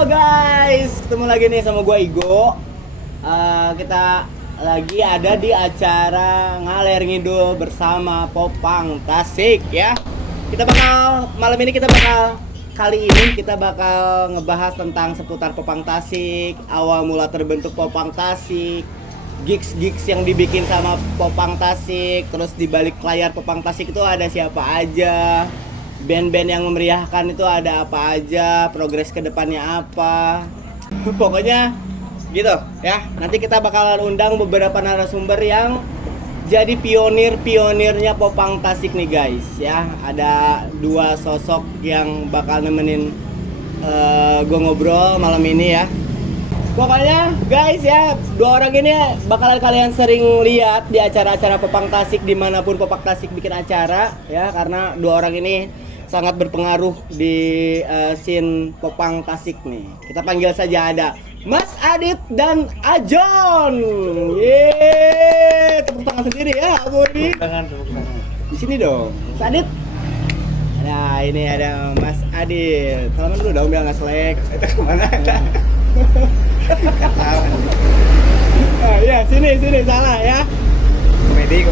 Halo guys, ketemu lagi nih sama gua Igo. Kita lagi ada di acara Ngaler Ngidul bersama Popang Tasik ya. Kali ini kita bakal ngebahas tentang seputar Popang Tasik, awal mula terbentuk Popang Tasik, gigs-gigs yang dibikin sama Popang Tasik, terus di balik layar Popang Tasik itu ada siapa aja, band-band yang memeriahkan itu ada apa aja, progres kedepannya apa. Pokoknya gitu ya. Nanti kita bakalan undang beberapa narasumber yang jadi pionirnya Popang Tasik nih guys ya. Ada dua sosok yang bakal nemenin gue ngobrol malam ini ya. Pokoknya guys ya, dua orang ini bakalan kalian sering lihat di acara-acara Popang Tasik dimanapun Popang Tasik bikin acara ya, karena dua orang ini sangat berpengaruh di scene Popang Tasik nih. Kita panggil saja ada Mas Adit dan Ajon. Yeay, tepuk tangan sendiri ya, Bu. Tepuk tangan. Di sini dong, Mas Adit. Nah, ini ada Mas Adit. Salaman dulu dong biar nggak selek. Itu kemana? Oh iya, sini salah ya. Komedi.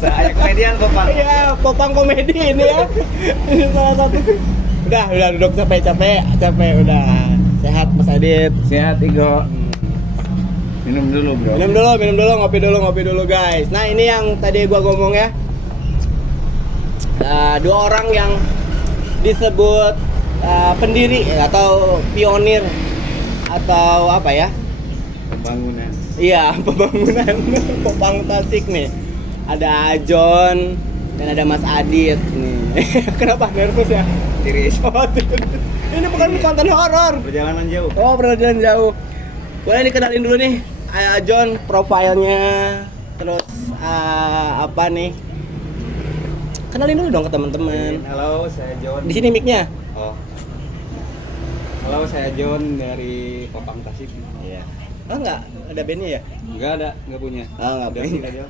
Saya komedian Popang. Iya, Popang komedi ini ya. Ini salah satu. Udah duduk capek udah. Sehat Mas Adit. Sehat Igo. Minum dulu bro. Minum dulu, ngopi dulu guys. Nah, ini yang tadi gua ngomong ya. Dua orang yang disebut pendiri atau pionir atau apa ya? Pembangunan. Iya, pembangunan Popang Tasik nih. Ada Ajon dan ada Mas Adit nih. Kenapa nervous ya? Tiris. Ini bukan konten horor. Perjalanan jauh. Oh, perjalanan jauh. Boleh dikenalin dulu nih, Ajon, profilnya, terus apa nih? Kenalin dulu dong ke teman-teman. Halo, saya Jon. Di sini mic-nya. Oh. Halo, saya Jon dari Popang Tasik. Iya. Oh, enggak ada bandnya ya? Enggak punya. Oh, enggak Udah punya. sih, Jon.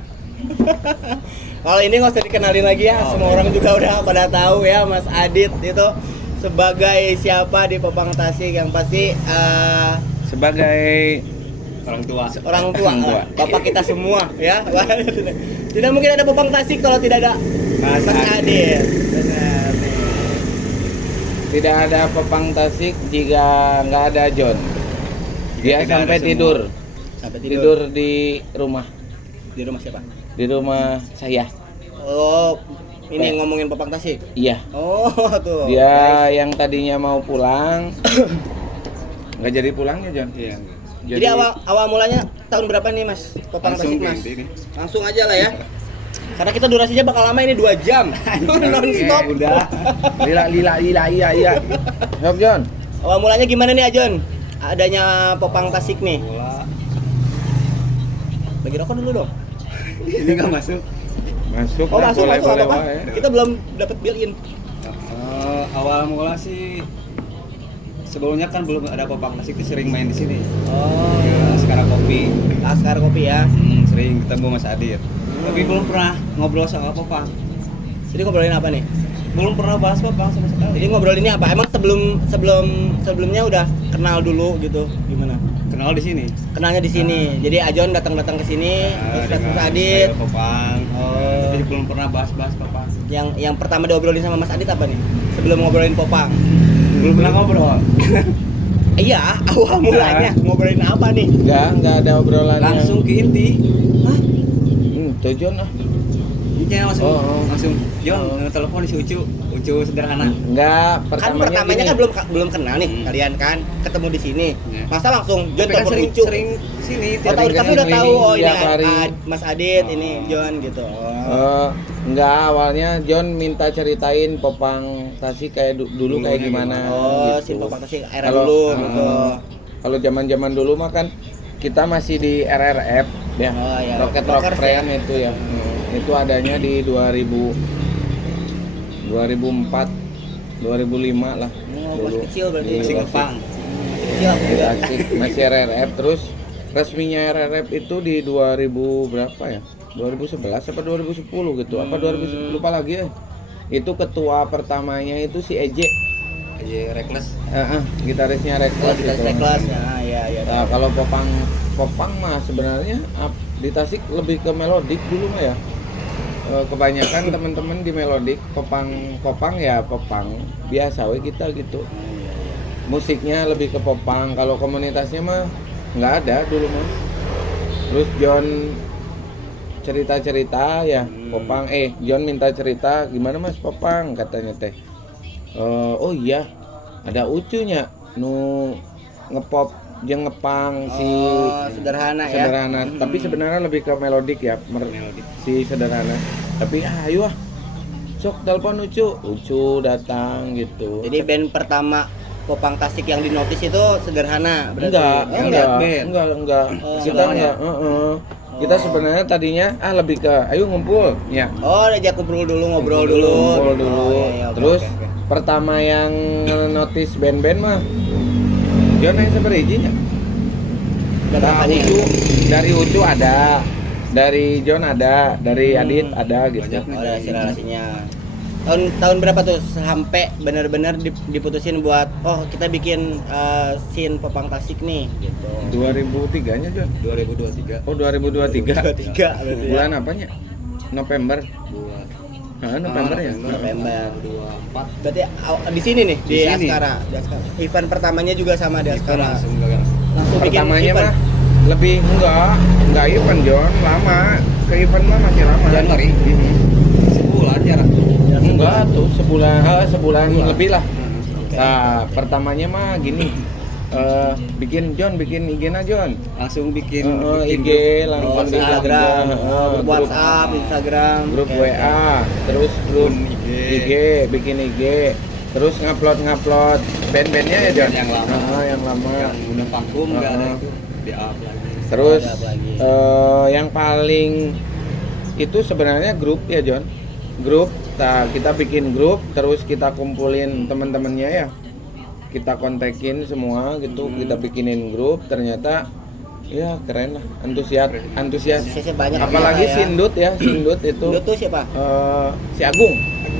Kalau ini nggak usah dikenalin lagi ya, semua orang juga udah pada tahu ya Mas Adit itu sebagai siapa di Popang Tasik, yang pasti Sebagai orang tua. bapak kita semua ya. Tidak mungkin ada Popang Tasik kalau tidak ada Mas Adit. Benar nih. Tidak ada Popang Tasik jika nggak ada Jon. Dia Tidak sampai ada tidur. Sampai Tidur di rumah. di rumah siapa? Di rumah saya. Oh, ini yang ngomongin Popang Tasik. Iya. Oh, tuh. Dia yang tadinya mau pulang nggak jadi pulangnya Jon. Iya. Jadi awal mulanya tahun berapa nih Mas Popang Langsung Tasik Mas? ini. Langsung aja lah ya. Karena kita durasinya bakal lama ini 2 jam. Non-stop. Udah. Lila iya. Sok Jon. Awal mulanya gimana nih Ajon? Adanya Popang Tasik nih. Bola. Bagi rokok dulu dong. Ini enggak masuk. Masuk Oh, lah, masuk boleh apa-apa. wae. Kita belum dapat built-in. Awal mula sih sebelumnya kan belum ada Popang Tasik itu sering main di sini. Oh, Sekarang kopi. Laskar kopi ya. Sering ketemu Mas Adit. Tapi belum pernah ngobrol sama Popang. Jadi ngobrolin apa nih? Belum pernah bahas Popang sama sekali. Jadi ngobrolin ini apa? Emang sebelumnya udah kenal dulu gitu? Gimana? Kenal di sini. Kenalnya di sini. Jadi Ajon datang ke sini, terus lihat Mas Adit. Popang. Oh. Tapi belum pernah bahas Popang. Yang pertama diobrolin sama Mas Adit apa nih? Sebelum ngobrolin Popang. Belum pernah ngobrol. Iya, awal mulanya ngobrolin apa nih? Nggak ada obrolannya. Langsung ke inti. Hah? Tuh Jon ah. Iya Oh. langsung. Jon, telepon si Ucu sederhana. Enggak, Kan pertamanya pertamanya gini. kan belum kenal nih kalian kan, ketemu di sini. Iya. Masa langsung Jon Tapi kan telepon sering lucu. sini. Oh, tahu, tapi udah tahu oh ini tiap hari. Mas Adit, Oh. ini Jon gitu. Oh. Enggak, awalnya Jon minta ceritain Popang Tasik kayak dulu kayak gimana. Oh, gitu. si Popang Tasik era Kalau- dulu gitu. Kalau zaman-zaman dulu mah kan kita masih di RRF ya. Oh, iya, Rocket Rockers Rock Friend itu ya. Itu adanya di 2004 2005 lah. Oh, dulu. masih kecil berarti. Di Masih Tasik. ngepang. Masih kecil. Masih asik, masih RRF. Terus resminya RRF itu di 2000 berapa ya? 2011 apa 2010 gitu. Apa 2010 lupa lagi ya. Itu ketua pertamanya itu si Eje. Reckless. Gitarisnya Reckless Kita itu. kelas. Nah, ya. Nah, kalau popang mah sebenarnya di Tasik lebih ke melodik dulu mah ya. Kebanyakan teman-teman di melodik, popang ya popang biasa we kita gitu. Musiknya lebih ke popang, kalau komunitasnya mah nggak ada dulu mah. Terus John cerita-cerita ya popang, John minta cerita gimana mas popang katanya teh. Oh iya ada ucunya nu ngepop jeung ngepang si Sederhana ya. sederhana, tapi sebenarnya lebih ke melodik ya si sederhana. Tapi ayo sok telepon Ucu datang gitu. Jadi band pertama Popang Tasik yang dinotis itu Sederhana berarti. Enggak. Oh, Kita enggak. enggak. Kita sebenarnya tadinya lebih ke ayo ngumpul ya. Oh, diajak ngobrol dulu, ngobrol dulu. Oh, iya, oke, Terus oke. pertama yang notice band-band mah John yang seberijinya. Berapa nih? Dari Ucu ada, dari John ada, dari Adit ada gitu. Banyak nih. Oh, ada relasinya. Tahun berapa tuh sampai benar-benar diputusin buat kita bikin scene Popang Tasik nih gitu. 2003-nya John. 2023. Oh 2023. 23 berarti ya. Bulan apanya? November. Buat November ya. November. 24. Berarti di sini nih di sini. Askara. Event pertamanya juga sama di Kita Askara. langsung gagal. Langsung bikin Pertamanya event. mah lebih enggak event John, lama. Ke event mah masih lama. Januari. Sebulan jarak. Enggak tuh sebulan lebih lah. Oke. Nah, pertamanya mah gini. Bikin IG-na John. Langsung bikin IG langsung di Instagram, grup WhatsApp, Instagram, grup Oke. WA, terus grup IG. bikin IG, terus ngupload band-bandnya ya John. Yang lama. Yang lama. Yang udah vakum nggak ada itu di up lagi. Terus Ada apa lagi? yang paling itu sebenarnya grup ya John. Grup, kita bikin grup, terus kita kumpulin teman-temannya ya. Kita kontekin semua gitu, kita bikinin grup, ternyata ya keren lah, antusias. Antusiasnya banyak. Apalagi ya. Sindut itu Sindut tuh siapa? si Agung.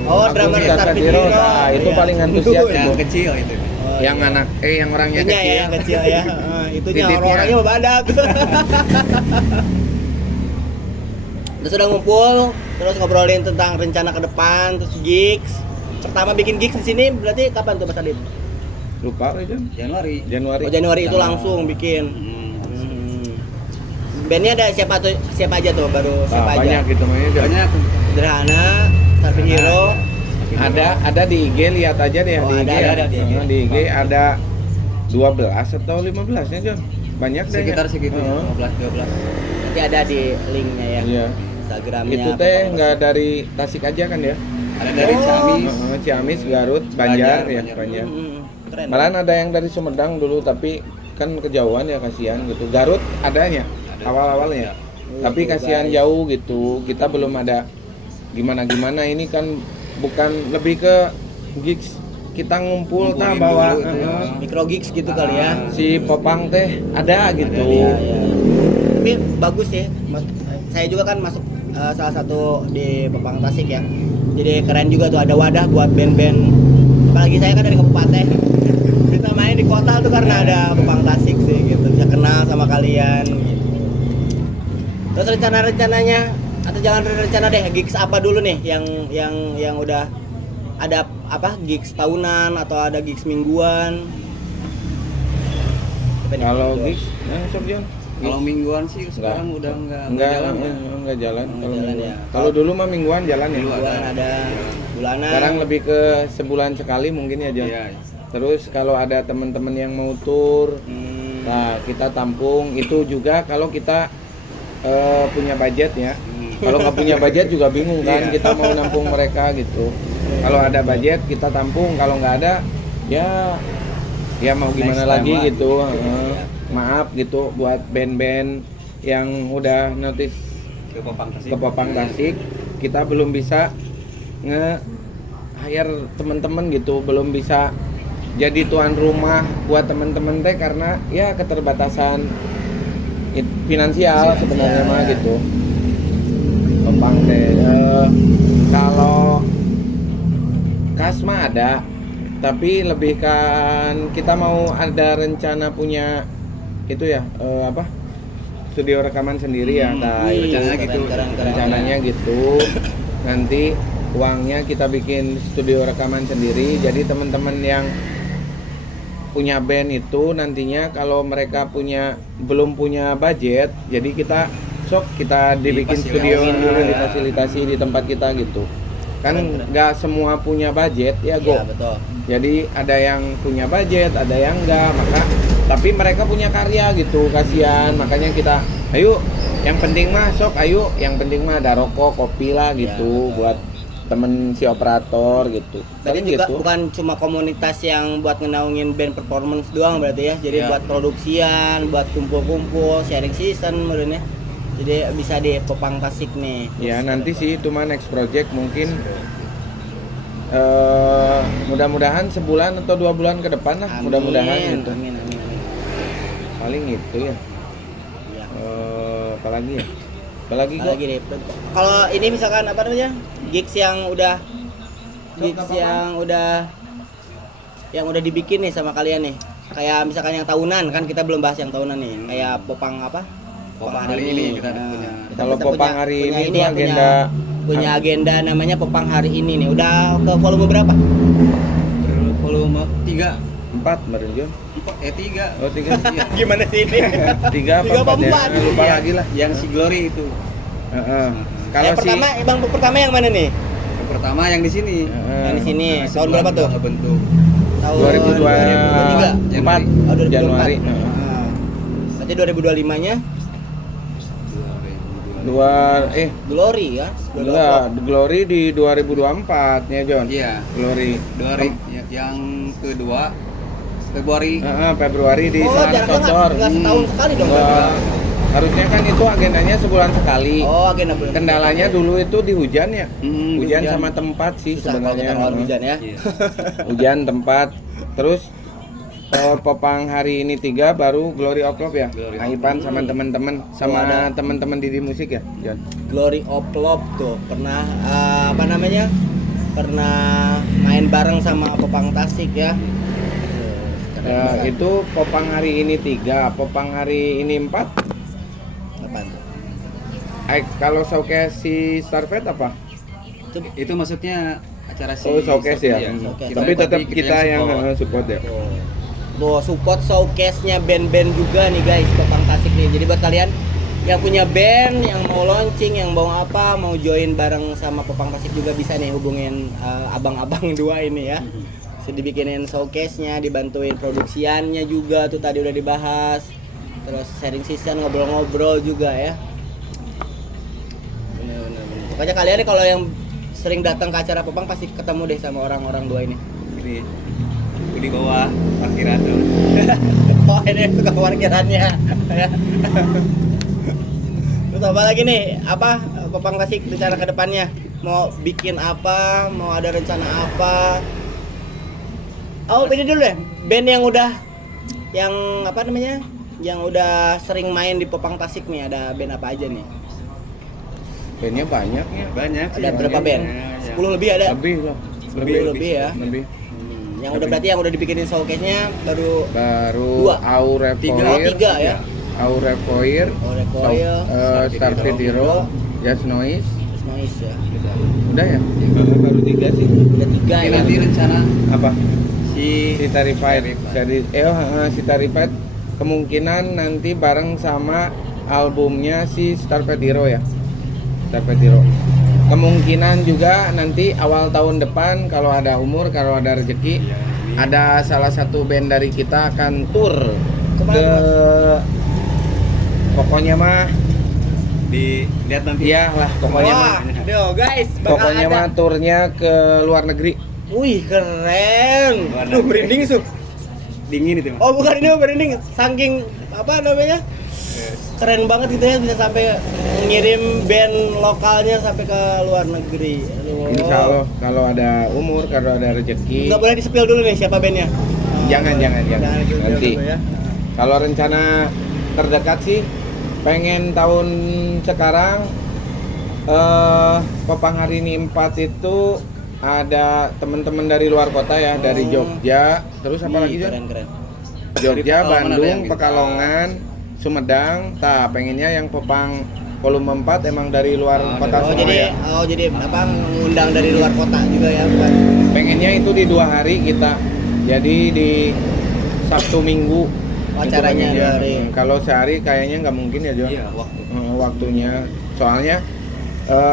Oh, Agung drummer Sastra Star Hero. Hero. Nah, itu Iya. paling antusias Sindut. Yang itu. kecil itu. Oh, Yang iya. anak yang orangnya Itunya kecil. ya, yang kecil ya. Itunya Titipnya. orang-orangnya mah badak. Terus udah ngumpul, terus ngobrolin tentang rencana ke depan, terus gigs. Pertama bikin gigs di sini berarti kapan tuh Mas Adit? Lupa John. Januari. Oh, Januari itu langsung bikin. Bandnya ada siapa aja tuh baru siapa aja? Banyak gitu namanya John. Banyak. Sederhana, Star Hero. Ada di IG, lihat aja deh Oh, di IG. ada di IG. Di IG ada 12 atau 15 ya John. Banyak deh. Sekitar segitu ya, Heeh. 15-12. Nanti ada di linknya ya. Iya. Instagramnya. Itu teh nggak dari Tasik aja kan ya? Ada dari Oh. Ciamis. Ciamis, Garut, Banjar ya, Banjar. Banjar. Keren. Malahan ada yang dari Sumedang dulu tapi kan kejauhan ya, kasihan gitu. Garut adanya Ada. awal-awalnya. Tapi kasihan guys. jauh gitu. Kita belum ada gimana ini kan bukan lebih ke gigs, kita ngumpul Ngumpulin bawa dulu itu ya. Micro gigs gitu kali ya. si Popang teh ada gitu. Iya, iya. Tapi bagus ya. Saya juga kan masuk salah satu di Popang Tasik ya. Jadi keren juga tuh, ada wadah buat band-band. Apalagi saya kan dari kabupaten. Bisa main di kota tuh karena ada Popang Tasik sih gitu. Bisa kenal sama kalian gitu. Terus rencana-rencananya atau jangan rencana deh, gigs apa dulu nih yang udah ada apa, gigs tahunan atau ada gigs mingguan? Apa nih? Kalau gigs, Sob John? Kalau mingguan sih sekarang udah enggak Enggak jalan ya. enggak jalan Enggak kalau jalan mingguan. ya. Kalau dulu mah mingguan jalan ya. Dulu Mingguan ada bulanan. Sekarang lebih ke sebulan sekali mungkin ya John. Iya. Terus kalau ada teman-teman yang mau tur, nah kita tampung. Itu juga kalau kita punya budget ya. Kalau nggak punya budget juga bingung kan, Iya. kita mau nampung mereka gitu. Kalau ada budget kita tampung, kalau nggak ada ya mau gimana Next lagi time lah. gitu. Maaf gitu buat band-band yang udah notice Ke Popang Tasik. ke Popang Tasik, kita belum bisa nge-hire teman-teman gitu, belum bisa jadi tuan rumah buat teman-teman teh karena ya keterbatasan finansial sebenarnya ya, mah ya. gitu. Popang teh kalau kas mah ada, tapi lebih kan kita mau ada rencana punya itu ya apa studio rekaman sendiri ya Kak. Wih, rencananya keren, gitu. keren. Rencananya gitu. Nanti uangnya kita bikin studio rekaman sendiri. Jadi teman-teman yang punya band itu nantinya kalau mereka belum punya budget, jadi kita dibikin studio Difasilitasi dulu, ya. difasilitasi di tempat kita gitu. Kan Keren. nggak semua punya budget ya Go. Iya, betul. Jadi ada yang punya budget, ada yang enggak, tapi mereka punya karya gitu, kasihan. Makanya kita, ayo, yang penting mah ayo, yang penting mah ada rokok, kopi lah gitu, betul. buat temen si operator gitu. Berarti Paling juga gitu. bukan cuma komunitas yang buat ngenaungin band performance doang berarti ya. Jadi Ya. buat produksian, buat kumpul-kumpul, sharing season modelnya. Jadi bisa di Popang Tasik nih. Ya nanti sih itu mah next project mungkin mudah-mudahan sebulan atau 2 bulan ke depan lah, Amin, mudah-mudahan gitu. Amin. Paling itu ya. Iya. Apalagi ya? Apalagi kok? Lagi deh. Kalau ini misalkan apa namanya? Gigs yang udah dibikin nih sama kalian nih. Kayak misalkan yang tahunan kan kita belum bahas yang tahunan nih. Kayak Popang apa? Popang hari ini kita Nah, punya. Kalau Popang hari ini itu ya, agenda punya agenda namanya Popang hari ini nih. Udah ke volume berapa? Volume 3 4 baru Jon. 3. Oh 3. Iya. Gimana sih ini? 3 Tiga apa 4 ya? empat? Lupa Iya, lagi lah. Yang si Glory itu. Heeh. Kalau Yang pertama, Bang pertama yang mana nih? Yang pertama yang di sini. Yang di sini. Nah, Tahun berapa tuh? Ngebentuk. Tahun 2024 Oh, 2024. Januari. Nah, berarti 2025-nya Glory ya. Enggak, Glory di 2024 ya John. Iya. Glory. Yang kedua Februari. Februari di Oh, Selang jaraknya Cocor. nggak setahun sekali dong. Enggak. Harusnya kan itu agendanya sebulan sekali. Oh, agenda bulan. Kendalanya dulu itu di hujan ya. Hujan hujan. sama tempat sih Susah kalau kita sebenarnya. ngelawan hujan ya. Iya. Hujan, tempat. Terus Popang hari ini 3 baru Glory of Love ya. Glory of Aipan Love. sama teman-teman sama ada. teman-teman Didi Musik ya, John. Glory of Love tuh pernah apa namanya? Pernah main bareng sama Popang Tasik ya. Itu Popang hari ini 3, Popang hari ini 4. Apaan tuh? Kalau showcase si Starfed apa? Itu maksudnya acara si Oh, showcase ya. Iya, Showcase. Tapi tetap kita yang support. support ya. Tuh support showcase-nya band-band juga nih guys, Popang Tasik nih. Jadi buat kalian yang punya band, yang mau launching, yang mau apa, mau join bareng sama Popang Tasik juga bisa nih hubungin abang-abang dua ini ya. Bisa dibikinin showcase-nya, dibantuin produksiannya juga tuh tadi udah dibahas. Terus sharing season, ngobrol-ngobrol juga ya. Bener. Pokoknya kalian nih kalau yang sering datang ke acara Popang pasti ketemu deh sama orang-orang dua ini. Ini di bawah parkiran tuh. Oh ini tukang parkirannya ya. Terus apa lagi nih? Apa Popang Tasik rencana ke depannya? Mau bikin apa? Mau ada rencana apa? Oh ini dulu deh. Band yang apa namanya? Yang udah sering main di Popang Tasik nih, ada band apa aja nih? Bandnya banyak ya. Banyak sih. Ada berapa band? Ya. 10 lebih ada? Lebih lah. 10 lebih ya. Lebih. Yang udah berarti yang udah dibikinin showcase-nya baru Baru Dua. Aurefoir. Oh, tiga ya. Aurefoir. Aurefoil, Starfed Hero, Just Noise. terus Noise ya. Udah ya? Baru 3 sih. Udah 3 Tapi ya. nanti rencana Apa? si Si Terrified. Terrified. Si Terrified kemungkinan nanti bareng sama albumnya si Starfed Hero ya. Starfed Hero. Kemungkinan juga nanti awal tahun depan kalau ada umur, kalau ada rezeki, Iya, ini. ada salah satu band dari kita akan tour Kemana, ke pokoknya mah dilihat nanti. iyalah pokoknya mah Wah, aduh guys, bakal pokoknya ada. mah turnya ke luar negeri. Wih, keren. Mana? Duh, merinding su. Dingin itu. Oh, bukan ini merinding, saking apa namanya? Keren banget gitu ya bisa sampai ngirim band lokalnya sampai ke luar negeri. Aduh. Insya Allah kalau ada umur, kalau ada rezeki. Nggak boleh di-spill dulu nih siapa bandnya. Jangan. di-spill Nanti. dulu ya. Kalau rencana terdekat sih pengen tahun sekarang Popang hari ini 4 itu ada teman-teman dari luar kota ya, dari Jogja, terus apa lagi Jon? Keren. Jogja, Dari Pekalongan ada yang Bandung, minta. Pekalongan, Sumedang. Pengennya yang Popang volume 4 emang dari luar kota Oh semua ya. jadi apa ngundang dari luar kota juga ya, bukan? Pengennya itu di 2 hari kita. Jadi di Sabtu Minggu. Acaranya Itu pengennya. dari Kalau sehari kayaknya nggak mungkin ya Jon. Iya, waktu. Waktunya. Soalnya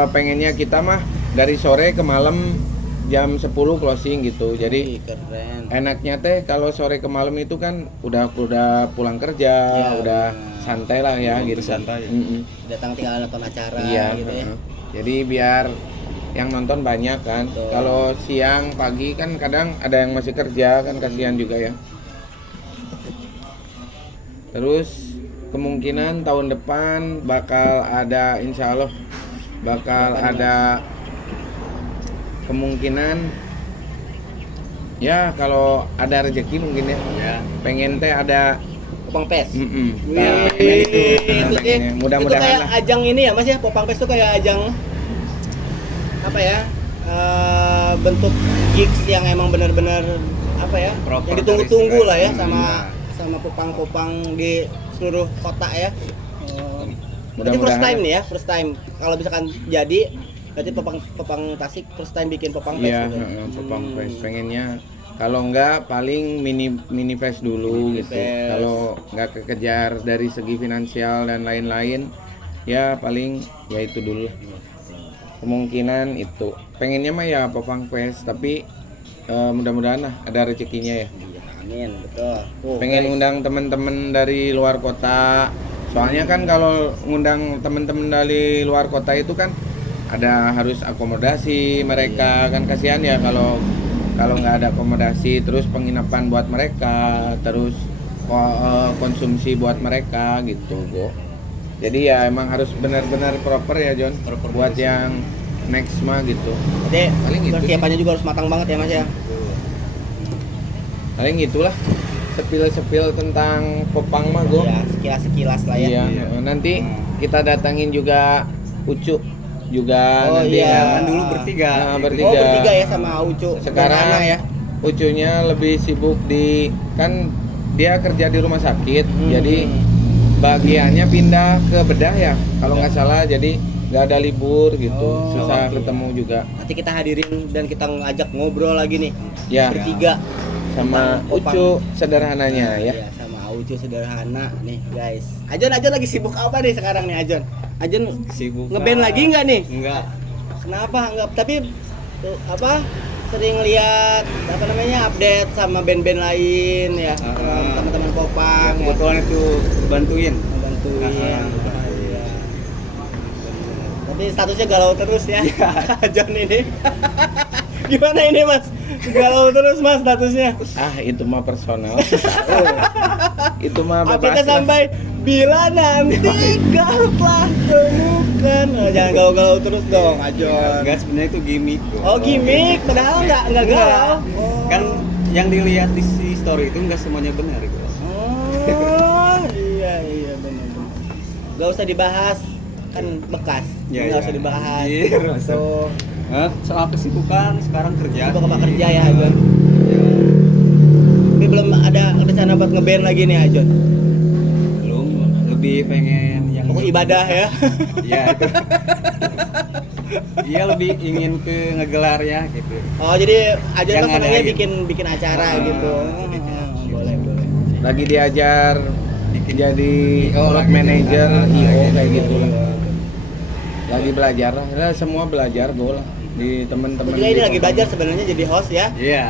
pengennya kita mah dari sore ke malam jam 10 closing gitu. Jadi Ih, keren. enaknya teh kalau sore ke malam itu kan udah pulang kerja, Ya, udah benar. santai lah ya gitu. Santai. Datang tinggal nonton acara Iya, gitu ya. Jadi biar yang nonton banyak kan. Betul. Kalau siang, pagi kan kadang ada yang masih kerja kan, kasihan juga ya. Terus kemungkinan tahun depan bakal ada, insya Allah bakal ada kemungkinan ya kalau ada rezeki mungkin ya. Ya. Pengen teh ada Popang Pes. Nah, Wih, pengennya itu mudah-mudahan kayak lah. ajang ini ya Mas ya, Popang Pes itu kayak ajang apa ya? Bentuk gigs yang emang benar-benar apa ya? Proper yang ditunggu-tunggu dari lah ya segala- sama popang-popang di seluruh kota ya. Berarti Mudah-mudahan. first time nih ya, first time. Kalau misalkan jadi berarti Popang Tasik first time bikin Popang Pes Iya, gitu. Popang Fest pengennya kalau enggak paling mini fest dulu Mini gitu. fest. Kalau enggak kekejar dari segi finansial dan lain-lain ya paling ya itu dulu. Kemungkinan itu. Pengennya mah ya Popang Fest tapi mudah-mudahan lah ada rezekinya ya. Iya, amin, betul. Pengen guys. ngundang teman-teman dari luar kota. Soalnya kan kalau ngundang teman-teman dari luar kota itu kan ada harus akomodasi mereka, kan kasihan ya kalau nggak ada akomodasi, terus penginapan buat mereka, terus konsumsi buat mereka gitu, Go. Jadi ya emang harus benar-benar proper ya, John. Proper Buat kondisi. yang next mah gitu. Jadi Paling gitu persiapannya juga harus matang banget ya Mas ya. Paling itulah sepil-sepil tentang Popang mah, Go. Ya, sekilas lah ya. Iya, Iya. nanti kita datangin juga Ucu juga Oh, nanti iya. ya. Kan dulu bertiga. Nah, gitu. bertiga. Oh, bertiga ya sama Ucu. Sekarang Anak ya. Ucunya lebih sibuk di kan dia kerja di rumah sakit, jadi bagiannya pindah ke bedah ya kalau nggak salah, jadi nggak ada libur gitu, Oh, susah oke. ketemu juga Nanti kita hadirin dan kita ngajak ngobrol lagi nih ya bertiga sama tentang Popang. Ucu sederhananya ya. Iya, sama Ucu sederhana nih guys. Ajon lagi sibuk apa nih sekarang nih Ajon? Ajon Sibuk. ngeband lagi nggak nih? Enggak. Kenapa nggak? Tapi apa? Sering lihat apa namanya update sama band-band lain ya, teman-teman Popang. Ya. Kebetulan itu bantuin. Bantuin. Iya. Tapi statusnya galau terus ya. John ini. Gimana ini Mas? Galau terus Mas statusnya. Itu mah personal. Itu mah Update bebas lah. sampai bila nanti kau telah temukan. Jangan galau-galau terus dong, Ajon. Enggak, sebenarnya itu gimmick. Oh gimmick, padahal nggak galau. Oh. Kan yang dilihat di si story itu enggak semuanya benar gitu. Oh iya benar. Gak usah dibahas, kan bekas. Iya, Nggak iya. usah dibahas. Iya, nggak usah. Tuh. Soal kesibukan sekarang kerja. Sibuk sama kerja ya Ajon. Ya, Tapi belum ada rencana buat ngeband lagi nih Ajon. belum, lebih pengen yang Fokus ibadah ya. Iya itu. Iya lebih ingin ke ngegelar ya gitu. Oh jadi Ajon Yang mah senangnya ada bikin acara gitu. Boleh. Lagi diajar Bikin jadi IO road lagi. manager, IO kayak gitu lah. Iya. Lagi belajar lah, ya, semua belajar gue lah di teman-teman. Juga di ini lagi Popang. belajar sebenarnya jadi host ya. Iya.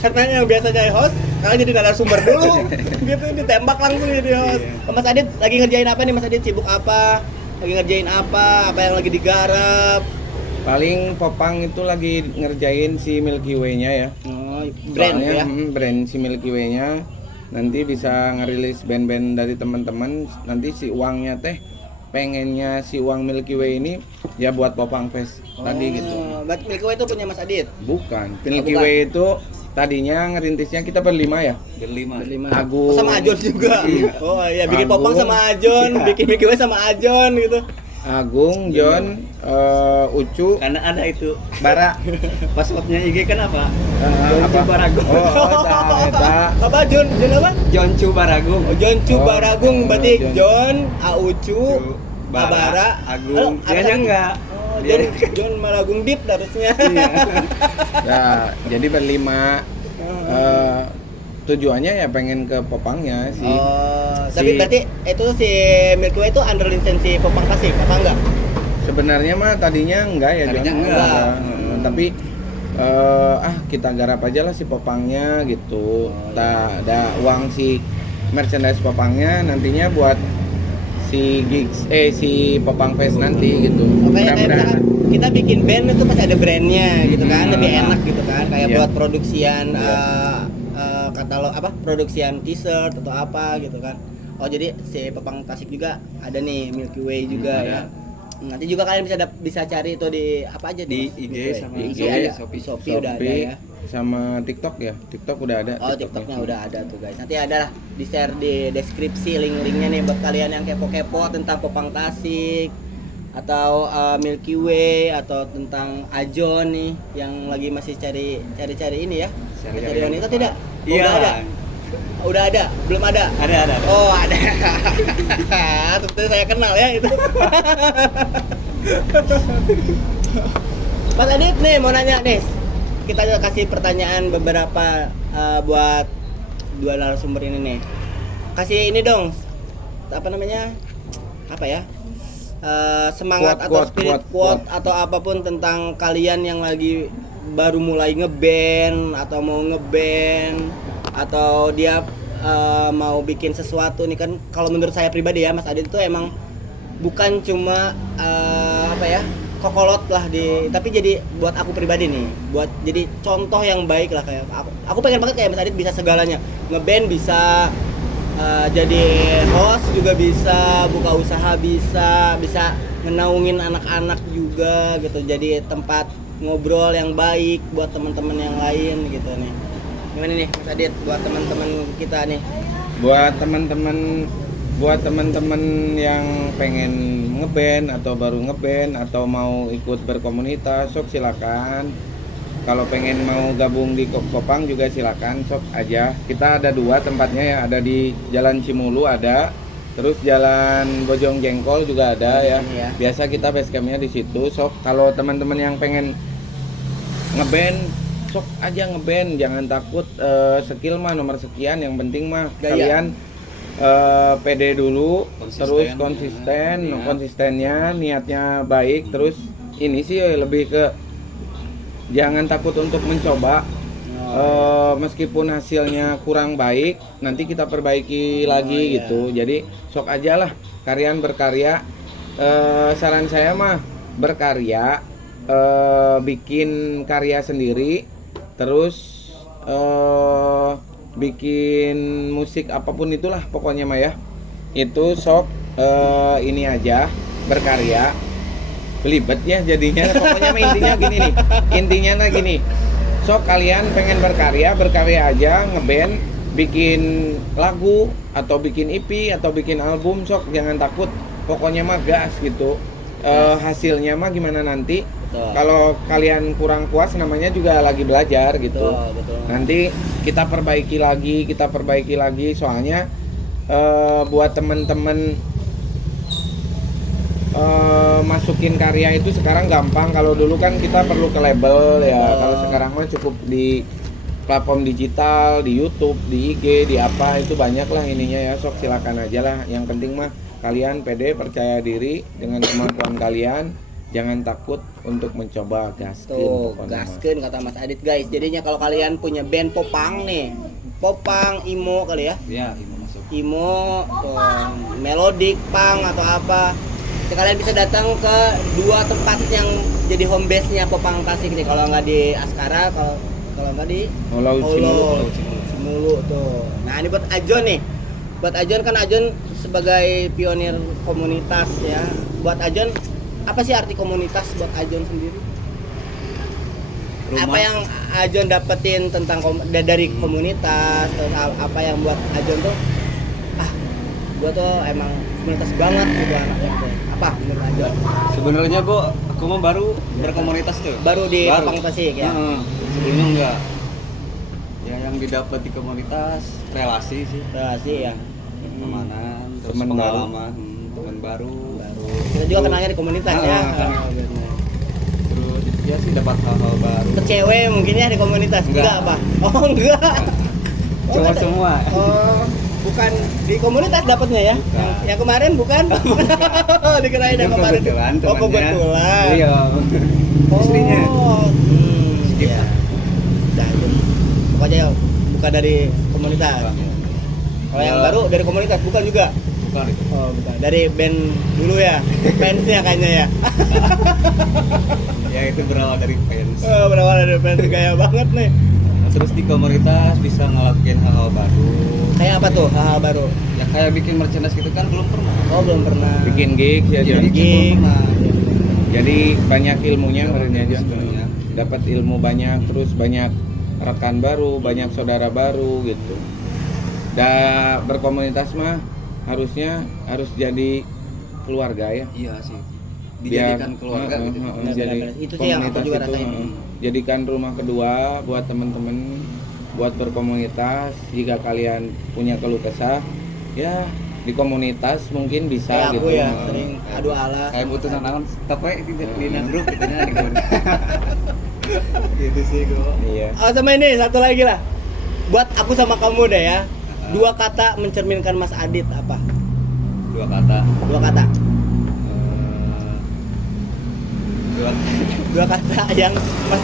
Karena yang biasanya host, sekarang jadi narasumber dulu. Gitu ditembak langsung jadi host. Iya. Mas Adit lagi ngerjain apa nih Mas Adit? Sibuk apa? Lagi ngerjain apa? Apa yang lagi digarap? Paling Popang itu lagi ngerjain si Milky Way-nya ya. Oh, brand Soalnya, ya. brand si Milky Way-nya nanti bisa ngerilis band-band dari teman-teman. Nanti si uangnya teh pengennya si uang Milky Way ini ya buat Popang Fest tadi gitu. Berarti Milky Way itu punya Mas Adit. Bukan. Milky bukan. Way itu tadinya ngerintisnya kita berlima ya. Berlima. Agung. Oh, sama Ajon juga. Iya. Oh iya, bikin Agung. Popang sama Ajon, Iya. bikin Milky Way sama Ajon gitu. Agung, John, Ucu, Karena ada itu Bara. passwordnya IG kan apa? Apa? Joncu Baragung. Eta. Apa John apa? Joncu Baragung. John Cu Oh, Baragung berarti John. John Aucu Bara, Abara Agung. Halo, Dianya apa tadi? enggak. Oh, John Maragung Deep harusnya. Iya. Nah, jadi berlima. Tujuannya ya pengen ke Popangnya sih. Oh, tapi Si- berarti itu si Milky Way itu under lisensi Popang Tasik apa enggak? Sebenarnya mah tadinya enggak ya, Tadinya John. enggak. Tapi kita garap aja lah si Popangnya gitu. Ada uang si merchandise Popangnya nantinya buat si gigs si Popang Fest nanti gitu. Kayak Mudah-mudahan. misalkan kita bikin band itu pasti ada brandnya gitu kan, lebih Iya. enak gitu kan, kayak Iya. buat produksian Iya. katalog apa, produksian t-shirt atau apa gitu kan. Oh jadi si Popang Tasik juga ada nih Milky Way juga Ada. ya. Nanti juga kalian bisa cari itu di apa aja Di tuh, IG Milky Way? sama di IG Shopee, ada, Shopee. di Shopee udah ada ya. Sama TikTok ya. TikTok udah ada. Oh TikToknya udah ada tuh guys. Nanti ada lah di share di deskripsi link-linknya nih buat kalian yang kepo-kepo tentang Popang Tasik atau Milky Way atau tentang Ajon nih yang lagi masih cari ini ya. Cari wanita tidak? Oh, Iya. Udah ada. Udah ada, belum ada. Ada. Oh ada. Tentu saya kenal ya itu. Mas Adit nih mau nanya nih. Kita kasih pertanyaan beberapa buat dua narasumber ini nih. Kasih ini dong. Apa namanya? Apa ya? Semangat Quote, atau quote, spirit quote, quote atau apapun tentang kalian yang lagi baru mulai ngeband atau mau ngeband atau dia mau bikin sesuatu nih kan. Kalau menurut saya pribadi ya Mas Adit itu emang bukan cuma apa ya, kokolot lah tapi jadi buat aku pribadi nih, buat jadi contoh yang baik lah. Kayak aku pengen banget kayak Mas Adit bisa segalanya, ngeband bisa, jadi host juga bisa, buka usaha bisa ngenaungin anak-anak juga gitu, jadi tempat ngobrol yang baik buat teman-teman yang lain gitu nih. Gimana nih Mas Adit buat teman-teman kita nih? Buat teman-teman yang pengen ngeband atau baru ngeband atau mau ikut berkomunitas, sok silakan. Kalau pengen mau gabung di Popang juga silakan, sok aja. Kita ada 2 tempatnya ya, ada di Jalan Cimulu ada, terus Jalan Bojong Jengkol juga ada ya. Iya. Biasa kita base campnya di situ. Sok kalau teman-teman yang pengen ngeband, sok aja ngeband, jangan takut. Skill mah nomor sekian, yang penting mah Gaya. kalian pede dulu, Konsisten. terus konsisten, Iya. konsistennya, niatnya baik, terus ini sih lebih ke jangan takut untuk mencoba. Meskipun hasilnya kurang baik, nanti kita perbaiki lagi iya. gitu. Jadi sok aja lah kalian berkarya. Saran saya mah berkarya, bikin karya sendiri, terus bikin musik apapun itulah pokoknya mah ya. Itu sok ini aja berkarya. Belibet ya jadinya. Pokoknya mah intinya gini nih. Intinya nah gini. Sok kalian pengen berkarya aja, ngeband, bikin lagu atau bikin EP atau bikin album, sok jangan takut. Pokoknya mah gas gitu. Hasilnya mah gimana nanti. Betul. Kalau kalian kurang puas namanya juga lagi belajar gitu. Betul. Nanti kita perbaiki lagi soalnya buat temen-temen masukin karya itu sekarang gampang. Kalau dulu kan kita perlu ke label ya. Kalau sekarang mah cukup di platform digital, di YouTube, di IG, di apa itu banyak lah ininya ya. Sok silakan aja lah. Yang penting mah kalian pede, percaya diri dengan kemampuan kalian. Jangan takut untuk mencoba, gaskeun Tuh, pokoknya mah. gaskeun kata Mas Adit guys. Jadinya kalau kalian punya band Popang nih, Popang, Imo kali ya, Iya, Imo masuk. Imo, tuh, Melodic, Pang atau apa, ya, kalian bisa datang ke 2 tempat yang jadi home base-nya Popang Tasik nih. Kalau nggak di Askara, kalau nggak di Holo Cimulu. Cimulu tuh. Nah ini buat Ajon nih. Buat Ajon kan Ajon sebagai pionir komunitas ya. Buat Ajon, apa sih arti komunitas buat Ajon sendiri? Rumah. Apa yang Ajon dapetin tentang dari komunitas? Terus apa yang buat Ajon tuh, gua tuh emang komunitas banget gitu anaknya tuh. Apa apa menurut Ajon? Sebenarnya aku mah baru berkomunitas tuh. Baru di Popang Tasik ya. Heeh. Sebelumnya enggak. Ya yang didapat di komunitas relasi sih, Relasi ya. pertemanan, terus Teman pengalaman, teman baru. Kita juga kenalnya di komunitas ya. Kan. Oh, benar. Terus ya sih dapat hal-hal baru. Ke cewek mungkin ya di komunitas enggak Enggak. apa? Oh enggak. Oh, Cuma enggak. semua. Oh, bukan di komunitas dapatnya ya? Bukan. Yang kemarin bukan? Dikirain yang Itu kemarin. kebetulan Oh, temannya. kebetulan. Iya. Oh, Istrinya. Iya. Iya. Dah, itu. Pokoknya bukan dari komunitas. Kalau yang Ya. baru dari komunitas bukan juga. Bukan itu. Oh, bukan. Dari band dulu ya. Fansnya kayaknya ya. Ya itu berawal dari fans. Oh, berawal dari fans gaya banget nih. Terus di komunitas bisa ngelakuin hal-hal baru. Kayak apa tuh hal-hal baru? Ya kayak bikin merchandise gitu kan belum pernah. Oh, belum pernah. Bikin gigs ya Jon. Bikin Belum gig. pernah. Jadi banyak ilmunya Iya, menurutnya Jon. sebenarnya. Dapat ilmu banyak, terus banyak rekan baru, banyak saudara baru gitu. Berkomunitas mah harus jadi keluarga ya. Iya sih. Dijadikan keluarga gitu. Jadi Benar-benar. Itu sih yang aku komunitas juga itu, rasain. jadikan rumah kedua buat teman-teman, buat berkomunitas. Jika kalian punya keluh kesah, ya di komunitas mungkin bisa Kayak gitu. aku ya Heeh. sering adu alas. Kayak butuh nanaon tapi tidak di grup gitu nya di grup. Gitu sih gua. Iya. Oh, sama ini satu lagi lah. Buat aku sama kamu deh ya. Dua kata mencerminkan Mas Adit apa? Dua kata. Dua kata. Eh, dua Dua kata yang Mas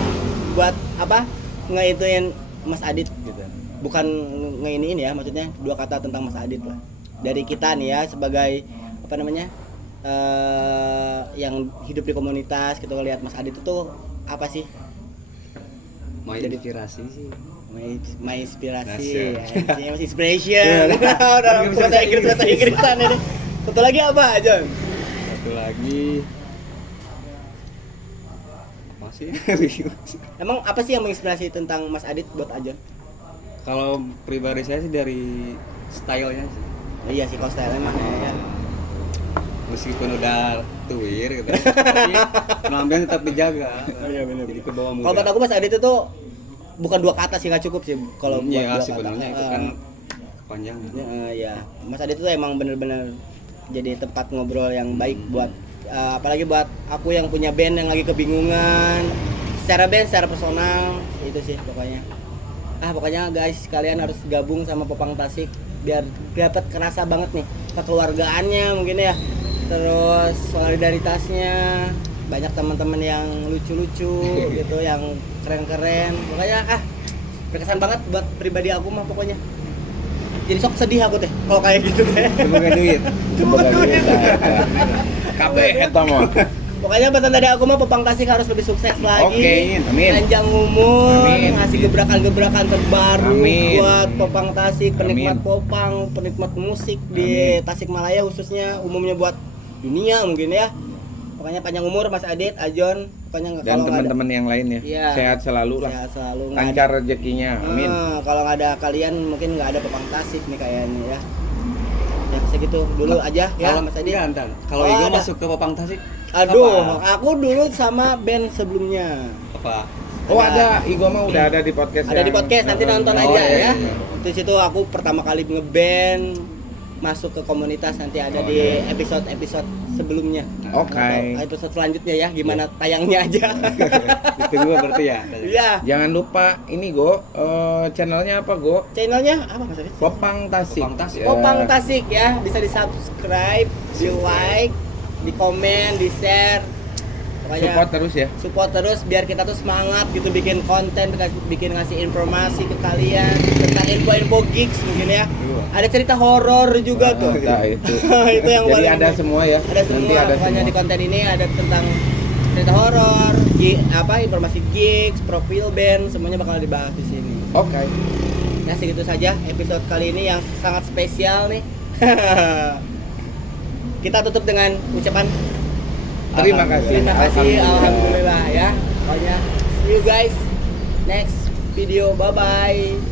buat apa? Ngeituin Mas Adit gitu. Bukan ngeiniin ya, maksudnya dua kata tentang Mas Adit lah. Dari kita nih ya sebagai apa namanya? Yang hidup di komunitas kita lihat Mas Adit itu apa sih? mau inspirasi sih. My inspirasi, Nasir. anjing, Mas inspiration. Udah bahasa Inggrisan ini. Satu lagi apa, Jon? Satu lagi masih Emang apa sih yang menginspirasi tentang Mas Adit buat Ajon? kalau pribadi saya sih dari stylenya sih. Oh, iya sih, kalau style emang ya. Meskipun udah tuir gitu tapi penampilan tetap dijaga. Iya, bener. Jadi ke bawah Kalau muda. buat aku Mas Adit itu bukan dua kata sih, nggak cukup sih kalau buat Iya dua sebenarnya kata. itu kan panjang. Ya, Mas Adit itu emang bener-bener jadi tempat ngobrol yang baik buat apalagi buat aku yang punya band yang lagi kebingungan secara band, secara personal, itu sih pokoknya. Pokoknya guys, kalian harus gabung sama Popang Tasik biar dapat kerasa banget nih kekeluargaannya mungkin ya. Terus solidaritasnya, banyak teman-teman yang lucu-lucu gitu, yang keren-keren. Pokoknya berkesan banget buat pribadi aku mah pokoknya. Jadi sok sedih aku teh kalau kayak gitu teh. Semoga duit. Semoga kita kabeh eta mah. Pokoknya pesan dari aku mah Popang Tasik harus lebih sukses lagi. Oke, amin. Panjang umur, Amin. ngasih gebrakan-gebrakan terbaru Amin. buat Popang Tasik, penikmat Amin. popang, penikmat musik di Amin. Tasikmalaya khususnya, umumnya buat dunia mungkin ya. Pokoknya panjang umur Mas Adit, Ajon, pokoknya Dan kalau nggak ada teman-teman yang lain ya. Iya. Sehat selalu lah. sehat selalu. Nggak ada- Lancar rezekinya. Amin. Kalau nggak ada kalian mungkin nggak ada Popang Tasik nih kayaknya ya. Ya segitu dulu aja ya Kalau Mas Adit. enggak, entar. Kalau Oh, Igo ada. masuk ke Popang Tasik. Aduh, apa? aku dulu sama band sebelumnya. Apa? Oh ada, Igo mah udah ada di podcast. Ada di podcast, nanti nonton Oh, aja iya, ya. iya. Di situ aku pertama kali ngeband, masuk ke komunitas, nanti ada Oh, di iya. episode Oke. sebelumnya. Atau episode selanjutnya ya, gimana Iya. tayangnya aja. Ditunggu berarti ya. Iya. Jangan lupa ini Go, channelnya apa Go? Channelnya apa Mas Adit? Popang Tasik. Popang Tasik. Ya. Popang Tasik ya, bisa di subscribe, di like, di komen, di share. Pokoknya Support terus ya. support terus biar kita tuh semangat gitu bikin konten, bikin ngasih informasi ke kalian tentang info-info gigs mungkin ya. Dua. Ada cerita horor juga tuh. Nah, itu. Itu yang Jadi paling ada semua ya. ada semua. Nanti ada Pokoknya semua. di konten ini ada tentang cerita horor, informasi gigs, profil band, semuanya bakal dibahas di sini. Oke. Nah, segitu saja episode kali ini yang sangat spesial nih. Kita tutup dengan ucapan Terima kasih. terima kasih, alhamdulillah ya. Pokoknya see you guys next video, bye bye.